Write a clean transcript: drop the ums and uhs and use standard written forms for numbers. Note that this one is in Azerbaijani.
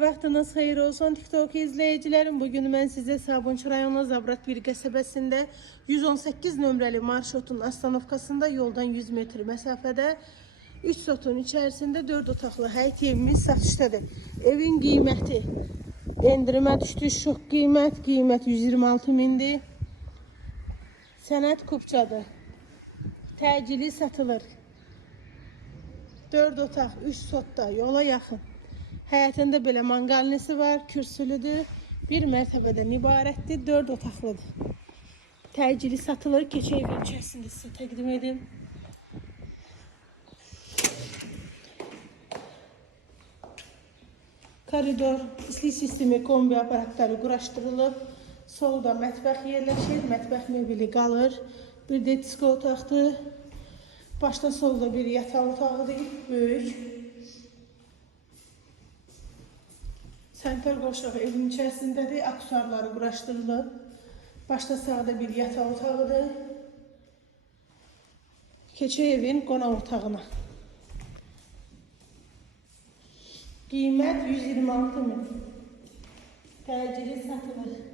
vaxtınız xeyir olsun TikTok izleyicilerim. Bugün mən sizə Sabunçu rayonu Zabrat bir qəsəbəsində 118 nömrəli marşrutun astanovkasında yoldan 100 metr məsafədə 3 sotun içərisində 4 otaqlı həyət evimiz satışdadır. Evin qiyməti endirimə düşdü. Şok qiymət 126 mindir. Sənəd kupçadır. Təcili satılır. 4 otaq 3 sotda yola yaxın. Həyətində belə manqalnisi var, kürsülüdür. Bir mərtəbədən ibarətdir, 4 otaqlıdır. Təcili satılır, keçə evin içərisində sizə təqdim edim. Koridor, istilik sistemi, kombi aparatları quraşdırılıb. Solda mətbəx yerləşir, mətbəx mebeli qalır. Bir də disko otaqdır. Başda solda bir yataq otağıdır, böyük. Sənfər qoşağı evin içərisindədir, aksesuarları quraşdırılıb. Başda sağda bir yataq otağıdır. Keçə evin qonaq otağına. Qiymət 126 min. Təcili satılır.